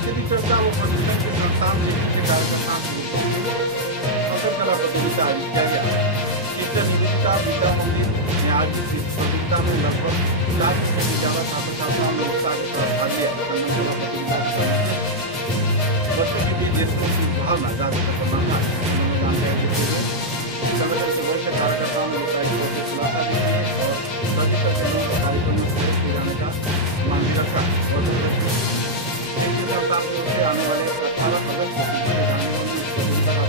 सांस्कृतिक चर्चा व प्रदर्शन के संस्थान में मुख्य कार्यकर्ता कला प्रतियोगिता आयोजित किया गया। चित्र निवेदिता विद्या मंदिर में आयोजित इस प्रतियोगिता में लगभग 40 से ज्यादा छात्र छात्राओं ने उत्साह के साथ भाग लिया। कला प्रतियोगिता बच्चों के बीच देशभक्ति की भावना जागरूक करना था। संगठन के वरिष्ठ कार्यकर्ताओं ने उत्साहित होकर खुलासा दिया और सभी कर्तव्यों को कार्यक्रम में प्रयोग किए जाने का मांग रखा। आने वाले 18 अगस्त को जाने वाली इस प्रतियोगिता का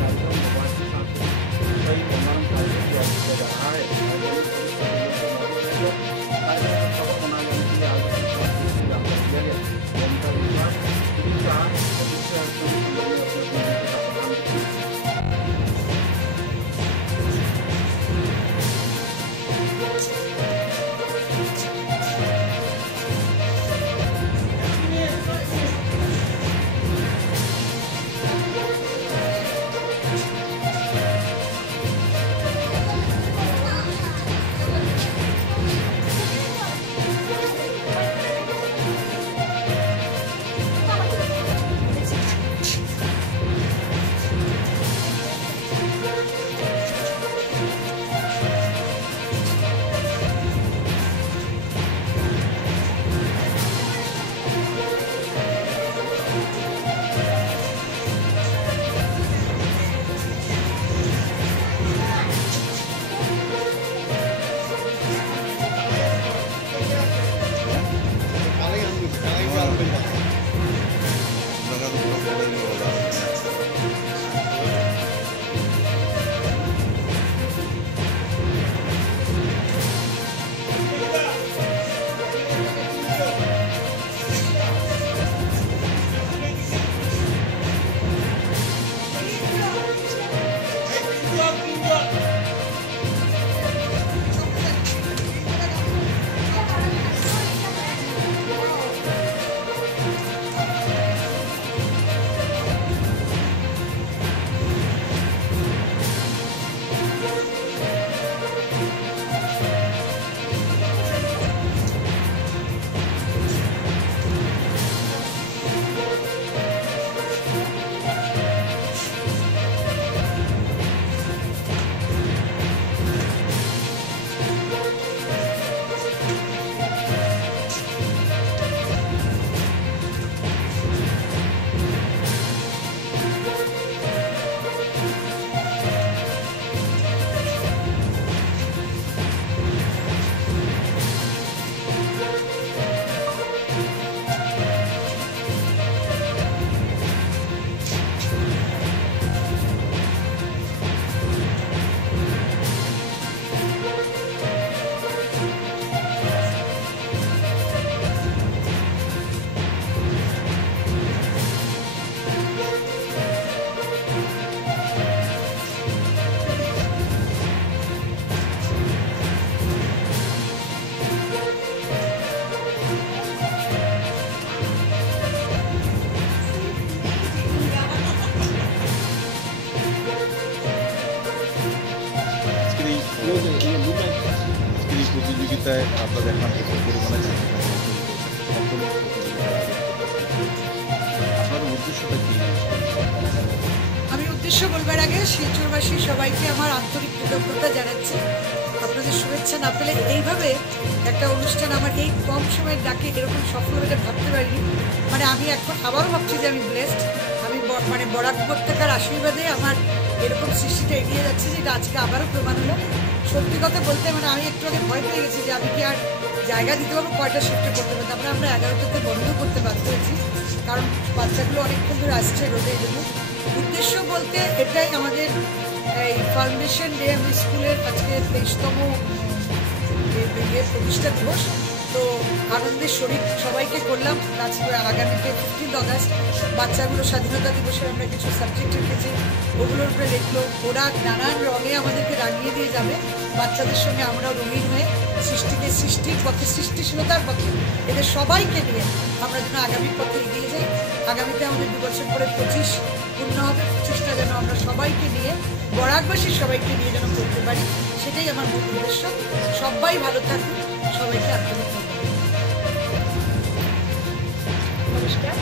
कार्यक्रम मोबाइल के साथ कई मनोरंजन कार्यक्रम किया जा रहा है। सफल बनाए जाने के लिए आयोजित जानकारी दिया गया। उनका विश्वास প্রতিযোগিতায় আপনাদের এখন পরিমাণে আপনার উদ্দেশ্যটা কি? আমি উদ্দেশ্য বলবার আগে শিলচরবাসী সবাইকে আমার আন্তরিক কৃতজ্ঞতা জানাচ্ছি। আপনাদের শুভেচ্ছা না পেলে এইভাবে একটা অনুষ্ঠান আমার এই কম সময়ের ডাকে এরকম সফল হলে ভাবতে পারিনি। মানে আমি এখন আবারও ভাবছি যে আমি ব্লেসড। আমি মানে বরাক উপত্যকার আশীর্বাদে আমার এরকম সৃষ্টিটা এগিয়ে যাচ্ছে, যেটা আজকে আবারও প্রমাণ হলো। সত্যি কথা বলতে মানে আমি একটু আগে ভয় পেয়ে গেছি যে আমি কি আর জায়গা দিতে পারবো, কয়টা শিফটে করতে পারবো। তারপরে আমরা 11টাতে বন্ধ করতে বাধ্য হয়েছি, কারণ বাচ্চাগুলো অনেকক্ষণ ধরে আসছে রোদে। এই জন্য উদ্দেশ্য বলতে এটাই, আমাদের এই ফাউন্ডেশন ডে আমি স্কুলের আজকে 23তম প্রতিষ্ঠা দিবস। তো আনন্দের শরীর সবাইকে করলাম। আজকে আগামীতে 15 অগাস্ট বাচ্চাগুলো স্বাধীনতা দিবসে আমরা কিছু সাবজেক্ট রেখেছি, ওগুলোর উপরে লিখলো। ওরা নানান রঙে আমাদেরকে রাঙিয়ে দিয়ে যাবে। বাচ্চাদের সঙ্গে আমরাও রঙিন হয়ে সৃষ্টির পথে, সৃষ্টিশীলতার পথে এদের সবাইকে নিয়ে আমরা যেন আগামীর পথে এগিয়ে যাই। আগামীতে আমাদের 2 বছর পরে 25 পূর্ণ হবে। 25টা যেন আমরা সবাইকে নিয়ে, বরাকবাসীর সবাইকে নিয়ে যেন করতে পারি, সেটাই আমার মূল উদ্দেশ্য। সবাই ভালো থাকুন, সবাইকে আন্তরিক নমস্কার।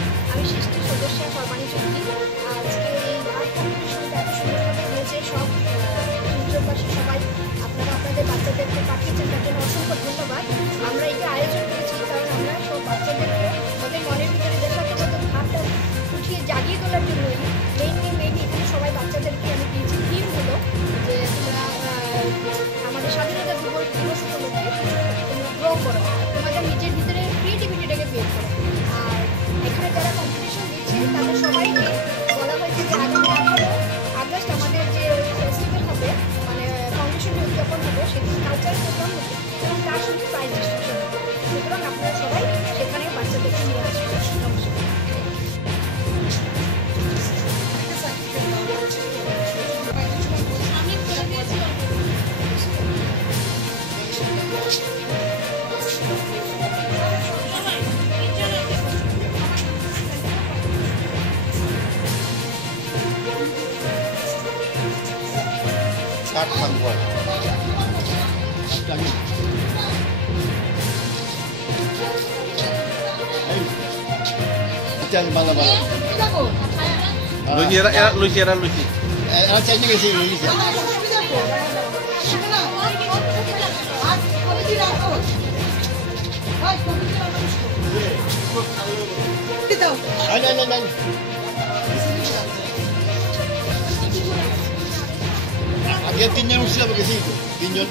কাঠ ভাঙবো ভালো ভালো লুচি এরা লুচি এরা চাইতে গেছি আগে তিনজন উঠছিল গেছি তিনজন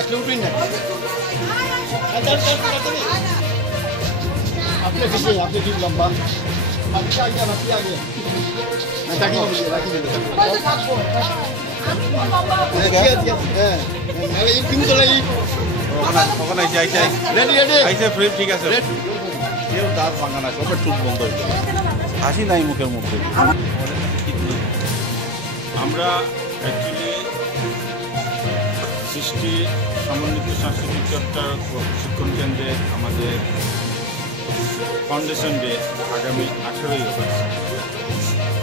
একটা উঠবেন না আপনি বেশি আপনি কি লম্বা বাকি আগে তাকে রাখি ওখানে আইসে ফ্রেম ঠিক আছে কেউ দাঁত ভাঙা না সবার চুপ বন্ধ হয়েছে হাসি নাই মুখের মধ্যে আমরা অ্যাকচুয়ালি সৃষ্টি সমন্বিত সাংস্কৃতিক চর্চা প্রশিক্ষণ কেন্দ্রে আমাদের ফাউন্ডেশন ডে আগামী 18ই আগস্ট।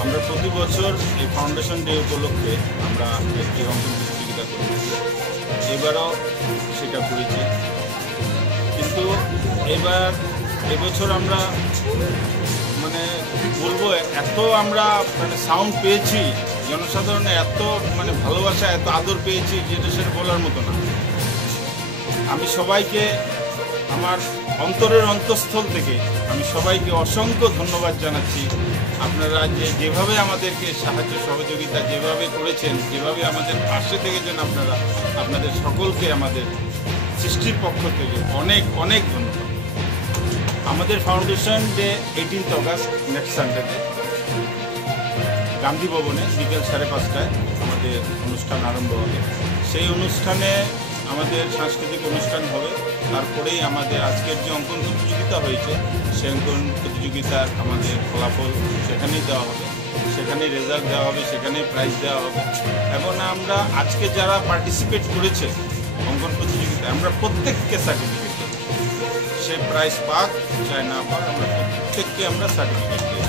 আমরা প্রতি বছর এই ফাউন্ডেশন ডে উপলক্ষে আমরা একটি অঙ্কন প্রতিযোগিতা করি, এবারও সেটা করেছি। কিন্তু এবছর আমরা মানে বলবো এত আমরা মানে সাউন্ড পেয়েছি, জনসাধারণে এত মানে ভালোবাসা এত আদর পেয়েছি যেটা সেটা বলার মতো না। আমি সবাইকে আমার অন্তরের অন্তঃস্থল থেকে আমি সবাইকে অসংখ্য ধন্যবাদ জানাচ্ছি। আপনারা যেভাবে আমাদেরকে সাহায্য সহযোগিতা যেভাবে করেছেন, যেভাবে আমাদের পাশে থেকেছেন আপনারা, আপনাদের সকলকে আমাদের সৃষ্টির পক্ষ থেকে অনেক অনেক ধন্যবাদ। আমাদের ফাউন্ডেশন ডে 18 আগস্ট নেক্সট সানডেতে গান্ধী ভবনে বিকেল 5:30টায় আমাদের অনুষ্ঠান আরম্ভ হবে। সেই অনুষ্ঠানে আমাদের সাংস্কৃতিক অনুষ্ঠান হবে। তারপরেই আমাদের আজকের যে অঙ্কন প্রতিযোগিতা হয়েছে সেই অঙ্কন প্রতিযোগিতার আমাদের ফলাফল সেখানেই দেওয়া হবে, সেখানেই রেজাল্ট দেওয়া হবে, সেখানেই প্রাইজ দেওয়া হবে। এবং আমরা আজকে যারা পার্টিসিপেট করেছে অঙ্কন প্রতিযোগিতায় আমরা প্রত্যেককে সার্টিফিকেট দেব। সে প্রাইজ পাক চাই না পাক আমরা প্রত্যেককে আমরা সার্টিফিকেট দিই।